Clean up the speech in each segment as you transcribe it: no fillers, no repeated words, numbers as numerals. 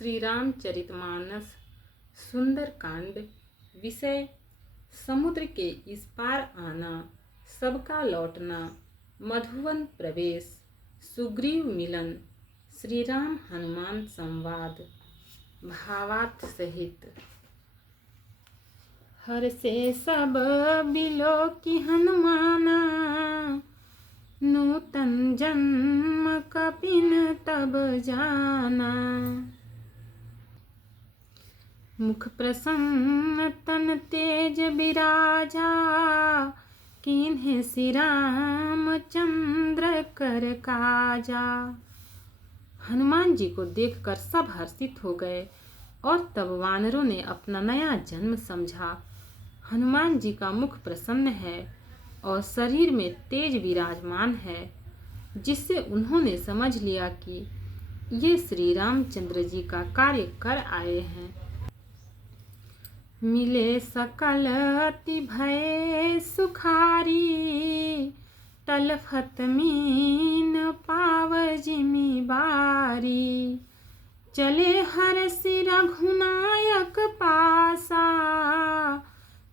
श्री रामचरितमानस सुंदरकांड। विषय समुद्र के इस पार आना, सबका लौटना, मधुवन प्रवेश, सुग्रीव मिलन, श्री राम हनुमान संवाद। भावार्थ सहित। हर से सब बिलो की हनुमाना, नूतन जन्म कपिन तब जाना। मुख प्रसन्न तन तेज विराजा, कीन्हे श्री राम चंद्र कर काजा। हनुमान जी को देखकर सब हर्षित हो गए और तब वानरों ने अपना नया जन्म समझा। हनुमान जी का मुख प्रसन्न है और शरीर में तेज विराजमान है, जिससे उन्होंने समझ लिया कि ये श्री रामचंद्र जी का कार्य कर आए हैं। मिले सकल अति भय सुखारी, तलफत मीन पाव जिमि बारी। चले हरषि रघुनायक पासा,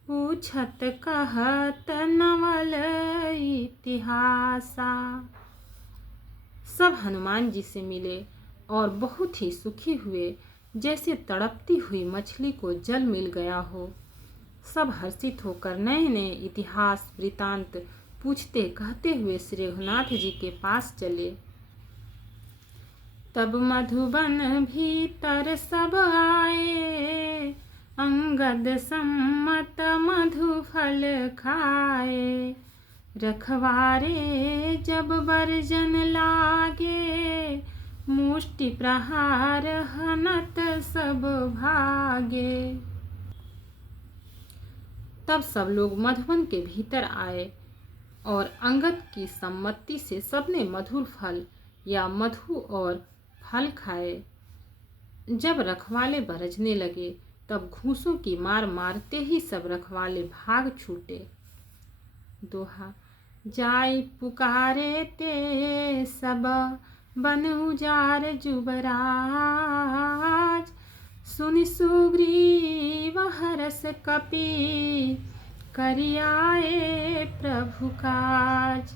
पूछत कहत नवल इतिहासा। सब हनुमान जी से मिले और बहुत ही सुखी हुए, जैसे तड़पती हुई मछली को जल मिल गया हो। सब हर्षित होकर नए नए इतिहास वृतांत पूछते कहते हुए श्री रघुनाथ जी के पास चले। तब मधुबन भीतर सब आए, अंगद सम्मत मधु फल खाए। रखवारे जब बरजन लागे, मुष्टि प्रहार हनत सब भागे। तब सब लोग मधुवन के भीतर आए और अंगद की सम्मति से सबने मधुर फल या मधु और फल खाए। जब रखवाले बरजने लगे, तब घूंसों की मार मारते ही सब रखवाले भाग छूटे। दोहा। जाय पुकारे ते सब, बन उजार जुबराज। सुनि सुग्रीव हरष कपि, करियाए प्रभु काज।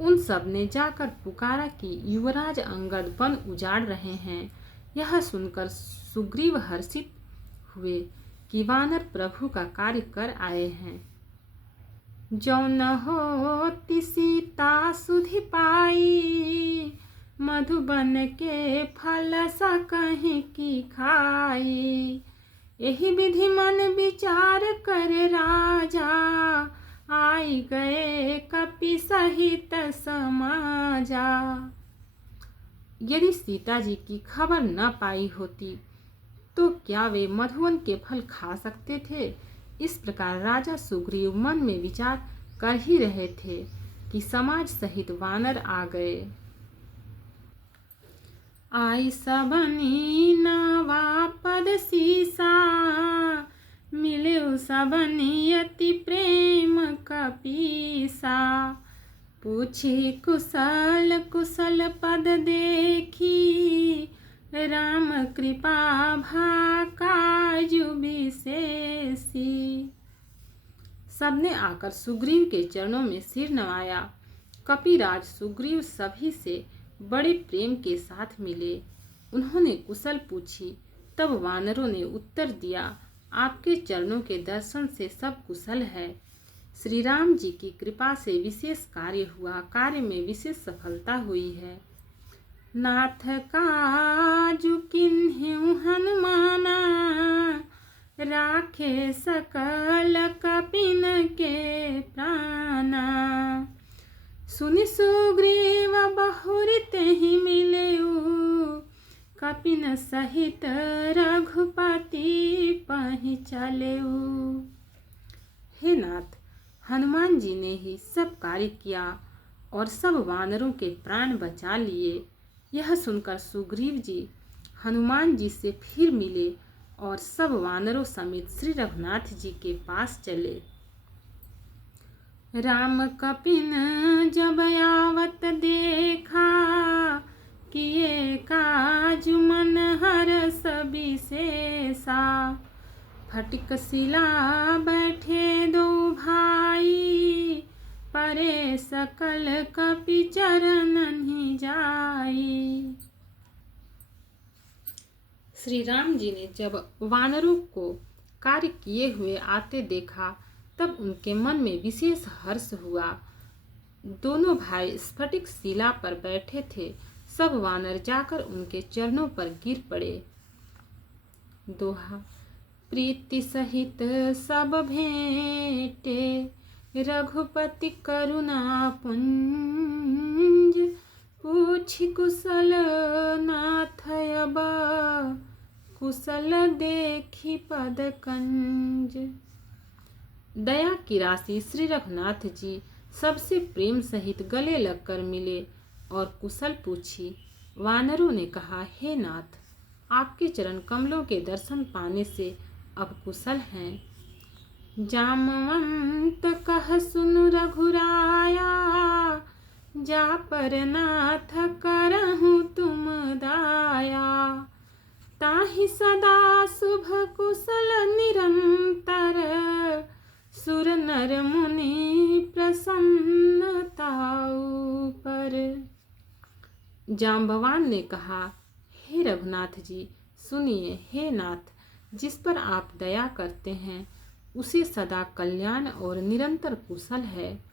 उन सब ने जाकर पुकारा कि युवराज अंगद वन उजाड़ रहे हैं। यह सुनकर सुग्रीव हर्षित हुए कि वानर प्रभु का कार्य कर आए हैं। जो न होती सीता सुधि पाई, मधुबन के फल सकहि की खाई। यही विधि मन विचार कर राजा, आई गए कपि सहित समाजा। यदि सीता जी की खबर न पाई होती तो क्या वे मधुवन के फल खा सकते थे। इस प्रकार राजा सुग्रीव मन में विचार कर ही रहे थे कि समाज सहित वानर आ गए। आई सबनी नवा पद सीसा, मिले सबनी अति प्रेम कपीसा। पूछी कुशल कुशल पद देखी, राम कृपा भा काजु विशेषी। सबने आकर सुग्रीव के चरणों में सिर नवाया। कपिराज सुग्रीव सभी से बड़े प्रेम के साथ मिले। उन्होंने कुशल पूछी। तब वानरों ने उत्तर दिया, आपके चरणों के दर्शन से सब कुशल है। श्री राम जी की कृपा से विशेष कार्य हुआ, कार्य में विशेष सफलता हुई है। नाथ काजु किन्हु हनुमाना, राखे सकल कपिन के प्राणा। सुनि सुग्रीव बहुरि तेहि मिलेउ, कपिन सहित रघुपति पहि चलेउ। हे नाथ, हनुमान जी ने ही सब कार्य किया और सब वानरों के प्राण बचा लिए। यह सुनकर सुग्रीव जी हनुमान जी से फिर मिले और सब वानरों समेत श्री रघुनाथ जी के पास चले। राम कपिन जब आवत देखा, किए काज मन विशेषा। फटिक शिला बैठे दो भाई, परे सकल कपि चरणन ही जाई। श्री राम जी ने जब वानरों को कार्य किए हुए आते देखा तब उनके मन में विशेष हर्ष हुआ। दोनों भाई स्फटिक शिला पर बैठे थे। सब वानर जाकर उनके चरणों पर गिर पड़े। दोहा। प्रीति सहित सब भेंटे, रघुपति करुणा पुंज। पूछि कुशल नाथ अब, कुशल देखी पद कंज। दया की राशि श्री रघुनाथ जी सबसे प्रेम सहित गले लगकर मिले और कुशल पूछी। वानरों ने कहा, हे नाथ, आपके चरण कमलों के दर्शन पाने से अब कुशल हैं। जामवंत कह सुनु रघुराया, जा पर नाथ करहु तुम दाया। ताहि सदा शुभ कुशल निरंतर, सुर नर मुनि प्रसन्नताऊ पर। जाम्बवान ने कहा, हे रघुनाथ जी सुनिए। हे नाथ, जिस पर आप दया करते हैं उसे सदा कल्याण और निरंतर कुशल है।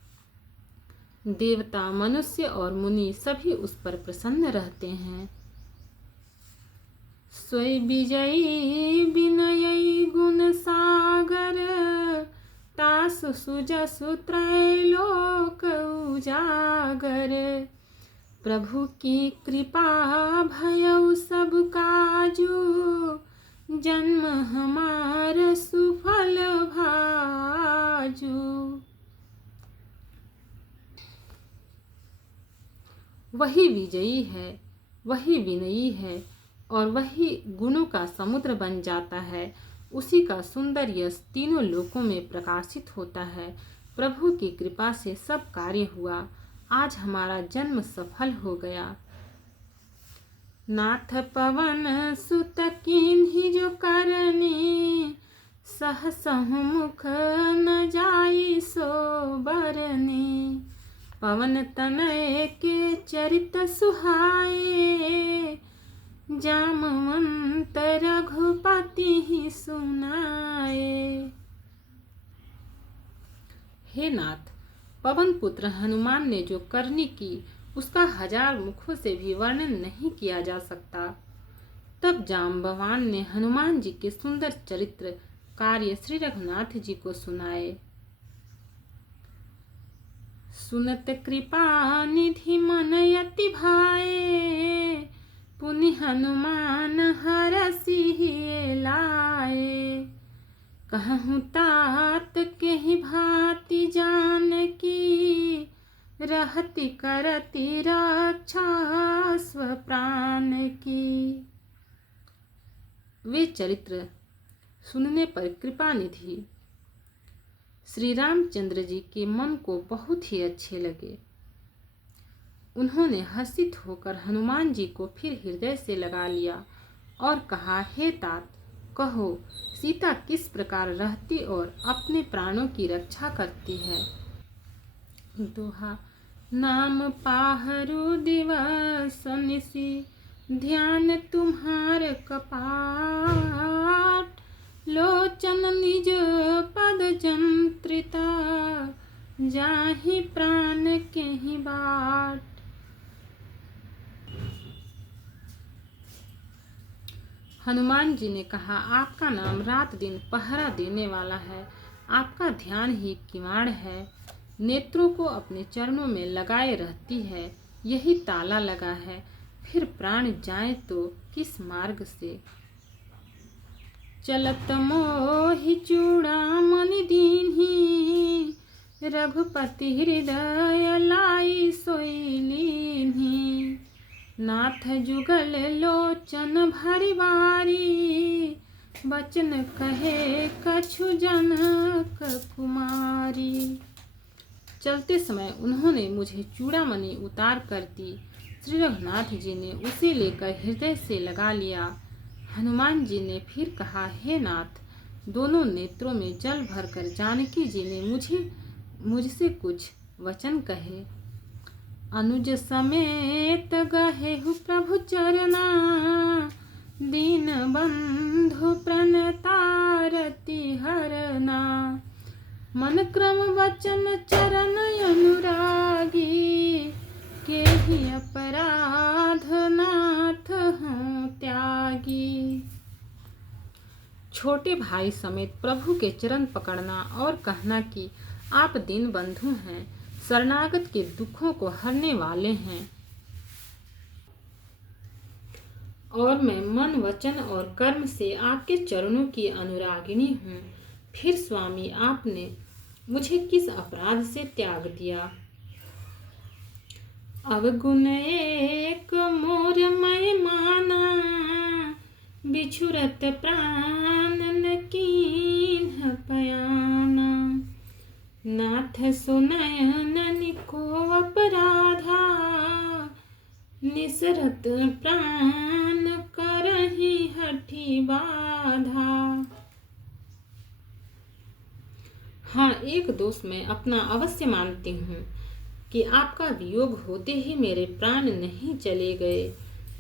देवता, मनुष्य और मुनि सभी उस पर प्रसन्न रहते हैं। स्वय विजयी विनयी गुण सागर, तासु सुजसु त्रैलोक उजागर। प्रभु की कृपा भयउ सब काजू, जन्म हमार सुफल भाजू। वही विजयी है, वही विनयी है और वही गुणों का समुद्र बन जाता है। उसी का सुंदर यश तीनों लोकों में प्रकाशित होता है। प्रभु की कृपा से सब कार्य हुआ। आज हमारा जन्म सफल हो गया। नाथ पवन सुत कीन्ही जो करनी, सहसहु मुख न जाई सो बरनी। पवन तनय के चरित सुहाए, जामवंत रघुपति ही सुनाए। हे नाथ, पवन पुत्र हनुमान ने जो करनी की उसका 1000 मुखों से भी वर्णन नहीं किया जा सकता। तब जाम्बवान ने हनुमान जी के सुंदर चरित्र कार्य श्री रघुनाथ जी को सुनाए। सुनत कृपा निधि मन यति भाए, पुनि हनुमान हरषि लाए। कहूँ तात के ही भांति जानकी, रहति करति रक्षा स्वप्राण की। वे चरित्र सुनने पर कृपा निधि श्री रामचंद्र जी के मन को बहुत ही अच्छे लगे। उन्होंने हर्षित होकर हनुमान जी को फिर हृदय से लगा लिया और कहा, हे तात, कहो सीता किस प्रकार रहती और अपने प्राणों की रक्षा करती है। दोहा। नाम पाहरु दिवस निशि, ध्यान तुम्हार कपाट। लोचन निज पद जंत्रिता, जाहि प्राण के ही बाट। हनुमान जी ने कहा, आपका नाम रात दिन पहरा देने वाला है। आपका ध्यान ही किवाड़ है। नेत्रों को अपने चरणों में लगाए रहती है, यही ताला लगा है। फिर प्राण जाए तो किस मार्ग से। चलत मोहि चूड़ामणि दीन्ही, रघुपति हृदय लाई सोई लीन्ही। नाथ जुगल लोचन भरि बारी, बचन कहे कछु जनक कुमारी। चलते समय उन्होंने मुझे चूड़ामणि उतार कर दी। श्री रघुनाथ जी ने उसे लेकर हृदय से लगा लिया। हनुमान जी ने फिर कहा, हे नाथ, दोनों नेत्रों में जल भरकर जानकी जी ने मुझसे कुछ वचन कहे। अनुज समेत गहेहु प्रभु चरना, दीन बंधु प्रणतारति हरना। मन क्रम वचन चरण अनुरागी, केहि अपराध नाथ हों त्यागी। छोटे भाई समेत प्रभु के चरण पकड़ना और कहना कि आप दीन बंधु हैं, शरणागत के दुखों को हरने वाले हैं, और मैं मन वचन और कर्म से आपके चरणों की अनुरागिनी हूँ। फिर स्वामी, आपने मुझे किस अपराध से त्याग दिया? अवगुण एक मोर मैं माना, बिछुरत प्राण न कीन्ह पयाना। नाथ सुनयन को अपराधा, निसरत प्राण करहि हठी बाधा। हाँ, एक दोष मैं अपना अवश्य मानती हूँ कि आपका वियोग होते ही मेरे प्राण नहीं चले गए,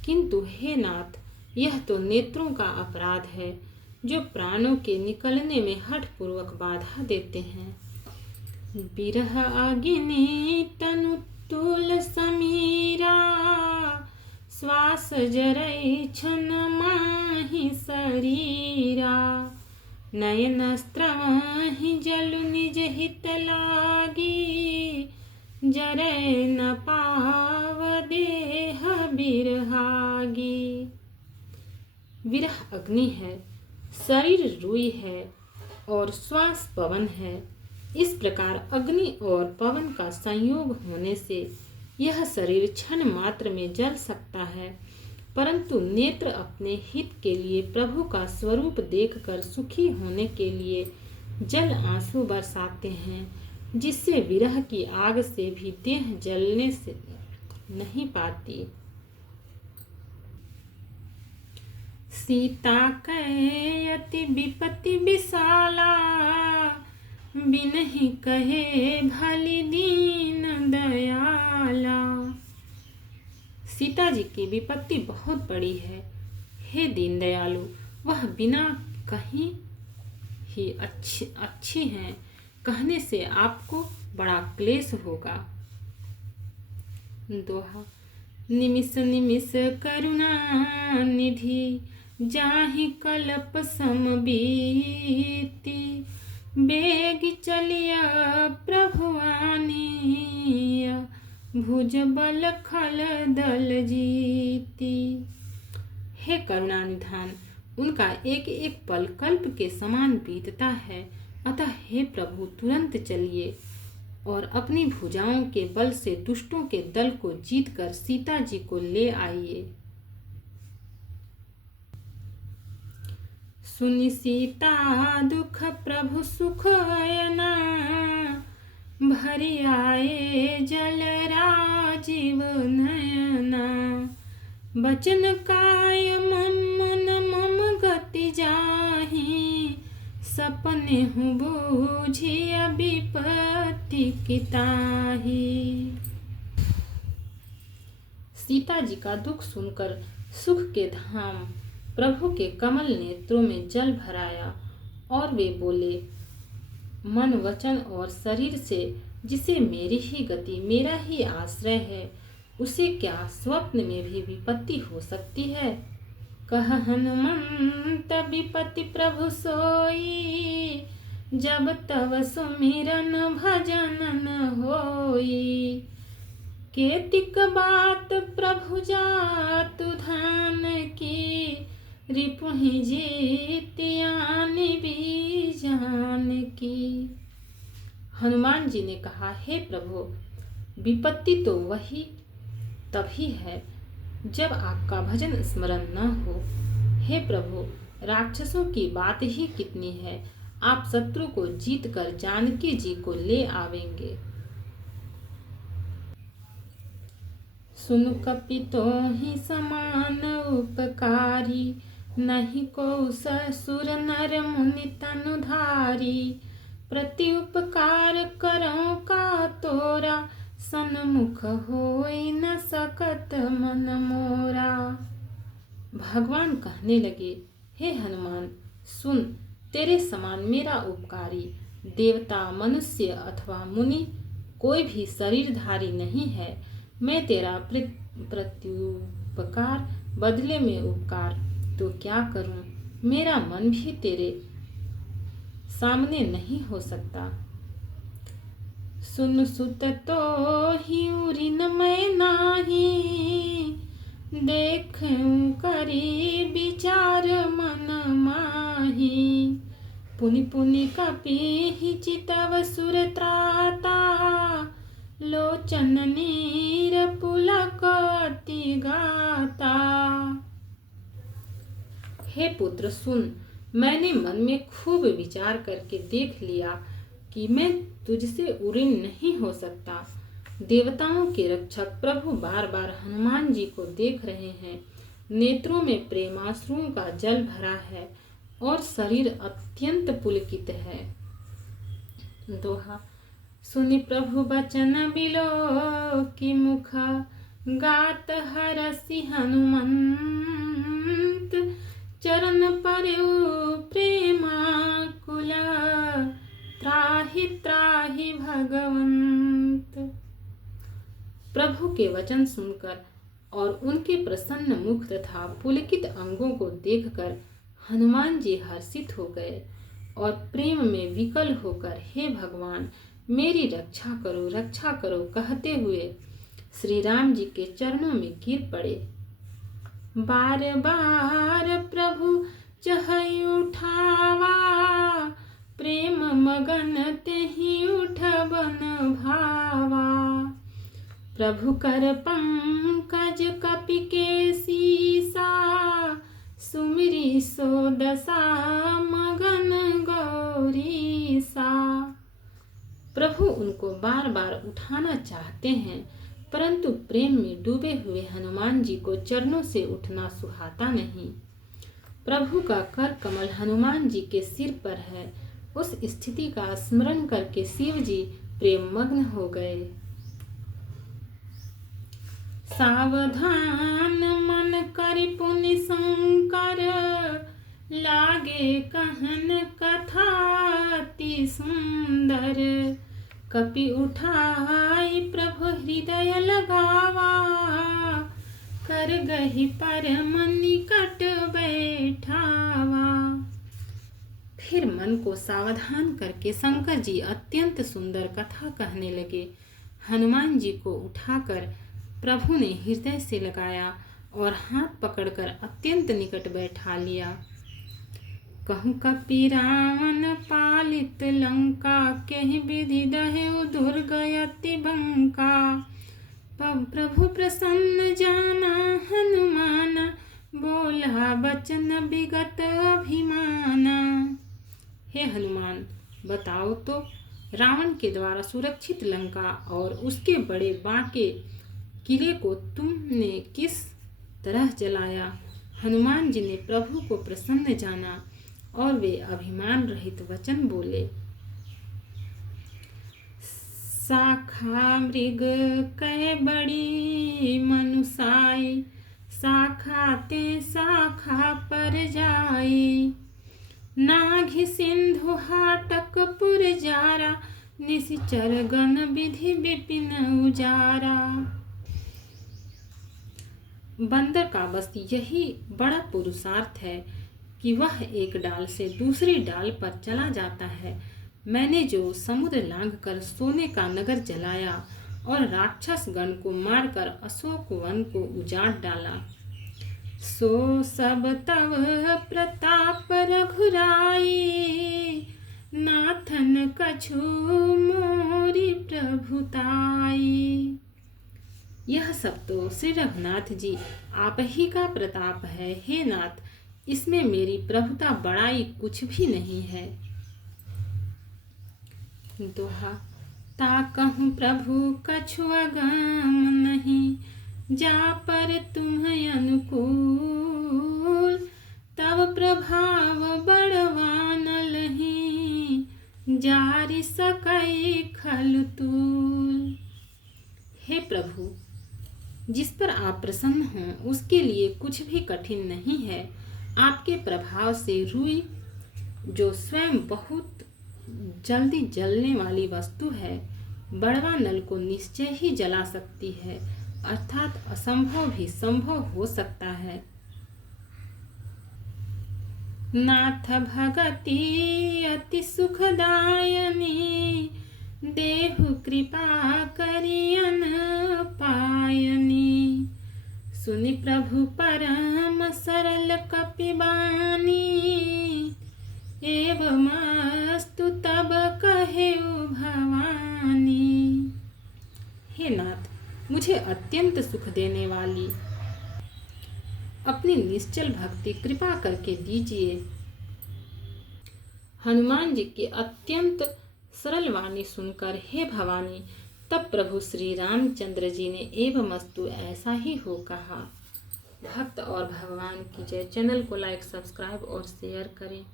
किंतु हे नाथ, यह तो नेत्रों का अपराध है जो प्राणों के निकलने में हठपूर्वक बाधा देते हैं। बिरह अग्नि तनु तुल समीरा, श्वास जरै छन माहि शरीरा। नयन स्त्रवहि जलु निज हित लागी, जरै न पाव देह बिरहागी। विरह अग्नि है, शरीर रुई है और श्वास पवन है। इस प्रकार अग्नि और पवन का संयोग होने से यह शरीर क्षण मात्र में जल सकता है, परंतु नेत्र अपने हित के लिए प्रभु का स्वरूप देखकर सुखी होने के लिए जल आंसू बरसाते हैं, जिससे विरह की आग से भी देह जलने से नहीं पाती। सीता कै अति विपत्ति विशाला, बिनहि कहे भली दीन दयाला। सीता जी की विपत्ति बहुत बड़ी है, हे दीन दयालु, वह बिना कहीं ही अच्छी हैं, कहने से आपको बड़ा क्लेश होगा। दोहा। निमिष निमिष करुणा निधि, जाहि कल्प सम बीती। बेग चलिया प्रभु आनिया, भुज बल खल दल जीती। हे करुणा निधान, उनका एक एक पल कल्प के समान बीतता है, अतः हे प्रभु, तुरंत चलिए और अपनी भुजाओं के बल से दुष्टों के दल को जीतकर सीता जी को ले आइए। सुनि सीता दुख प्रभु सुख अयना, भरि आए जल राजीव नयना। बचन काय मन मम गति जाहि, सपने हूँ बूझिया विपत्ति किताही। सीता जी का दुख सुनकर सुख के धाम प्रभु के कमल नेत्रों में जल भराया और वे बोले, मन वचन और शरीर से जिसे मेरी ही गति, मेरा ही आश्रय है, उसे क्या स्वप्न में भी विपत्ति हो सकती है। कह हनुमंत विपत्ति प्रभु सोई, जब तव सुमिरन भजन न होई। केतिक बात प्रभु जातु धान की, रिपुहि जीतियानि बीजान की। हनुमान जी ने कहा, हे प्रभु, विपत्ति तो वही तभी है जब आपका भजन स्मरण न हो। हे प्रभु, राक्षसों की बात ही कितनी है, आप शत्रु को जीतकर जानकी जी को ले आवेंगे। सुन कपितो ही समान उपकारी, नहीं को ससुर नर मुनि तनुधारी, प्रति उपकार करो का तोरा, सन्मुख होई न सकत मन मोरा। भगवान कहने लगे, हे हनुमान सुन, तेरे समान मेरा उपकारी देवता, मनुष्य अथवा मुनि कोई भी शरीरधारी नहीं है। मैं तेरा प्रत्युपकार बदले में उपकार तो क्या करूं? मेरा मन भी तेरे सामने नहीं हो सकता। सुन सुत तो ही उरी न मैं नाही, देखूं करी विचार मन माही। पुनि पुनि कपि चितव सुर त्राता, लोचन नीर पुलक अति गाता। हे पुत्र सुन, मैंने मन में खूब विचार करके देख लिया कि मैं तुझसे उऋण नहीं हो सकता। देवताओं के रक्षक प्रभु बार बार हनुमान जी को देख रहे हैं। नेत्रों में प्रेमाश्रुओं का जल भरा है और शरीर अत्यंत पुलकित है। दोहा। सुनि प्रभु बचन बिलो की मुख, गात हरसि हनुमंत। चरण परयु प्रेमाकुल, त्राहि त्राहि भगवंत। प्रभु के वचन सुनकर और उनके प्रसन्न मुख तथा पुलकित अंगों को देखकर हनुमान जी हर्षित हो गए और प्रेम में विकल होकर हे भगवान मेरी रक्षा करो कहते हुए श्री राम जी के चरणों में गिर पड़े। बार बार प्रभु चहई उठावा, प्रेम मगन तेहि उठबन भावा। प्रभु कर पंकज कपि के सीसा, सुमिरी सो दशा मगन गौरीसा। प्रभु उनको बार बार उठाना चाहते हैं, परंतु प्रेम में डूबे हुए हनुमान जी को चरणों से उठना सुहाता नहीं। प्रभु का कर कमल हनुमान जी के सिर पर है। उस स्थिति का स्मरण करके शिव जी प्रेम मग्न हो गए। सावधान मन करि पुनि शंकर, लागे कहन कथा अति सुंदर। कपि उठाई प्रभु हृदय लगावा, कर गही परम निकट बैठावा। फिर मन को सावधान करके शंकर जी अत्यंत सुंदर कथा कहने लगे। हनुमान जी को उठाकर प्रभु ने हृदय से लगाया और हाथ पकड़कर अत्यंत निकट बैठा लिया। कहूँ कपि रावण पालित लंका, केहि विधि दहेउ दुर्ग अति बंका। प्रभु प्रसन्न जाना हनुमान, बोला बचन विगत अभिमाना। हे हनुमान बताओ तो, रावण के द्वारा सुरक्षित लंका और उसके बड़े बांके किले को तुमने किस तरह जलाया। हनुमान जी ने प्रभु को प्रसन्न जाना और वे अभिमान रहित वचन बोले। शाखा मृग कह बड़ी मनुसाई, शाखा ते शाखा पर जाई। नाघि सिंधु हाटक पुर जारा, निशिचर गण विधि विपिन उजारा। बंदर का बस यही बड़ा पुरुषार्थ है कि वह एक डाल से दूसरी डाल पर चला जाता है। मैंने जो समुद्र लांघकर सोने का नगर जलाया और राक्षस गण को मारकर अशोक वन को उजाड़ डाला, सो सब तव प्रताप रघुराई। नाथन कछु मोरी प्रभुताई। यह सब तो श्री रघुनाथ जी आप ही का प्रताप है। हे नाथ, इसमें मेरी प्रभुता बड़ाई कुछ भी नहीं है। दोहा। ता कहूँ प्रभु कछु अगम नहीं, जा पर तुम अनुकूल। तब प्रभाव बड़वानलही जारी सकई खलतूल। हे प्रभु, जिस पर आप प्रसन्न हों उसके लिए कुछ भी कठिन नहीं है। आपके प्रभाव से रुई, जो स्वयं बहुत जल्दी जलने वाली वस्तु है, बड़वा नल को निश्चय ही जला सकती है, अर्थात असंभव भी संभव हो सकता है। नाथ भगति अति सुखदायनी, देहु कृपा करियन पायनी। सुनि प्रभु परम सरल कपिबानी, एवमस्तु तब कहेउ भवानी। हे नाथ, मुझे अत्यंत सुख देने वाली अपनी निश्चल भक्ति कृपा करके दीजिए। हनुमान जी की अत्यंत सरल वाणी सुनकर हे भवानी, तब प्रभु श्री रामचंद्र जी ने एवमस्तु ऐसा ही हो कहा। भक्त और भगवान की जय। चैनल को लाइक, सब्सक्राइब और शेयर करें।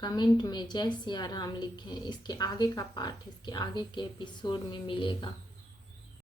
कमेंट में जय सिया राम लिखें। इसके आगे का पाठ इसके आगे के एपिसोड में मिलेगा।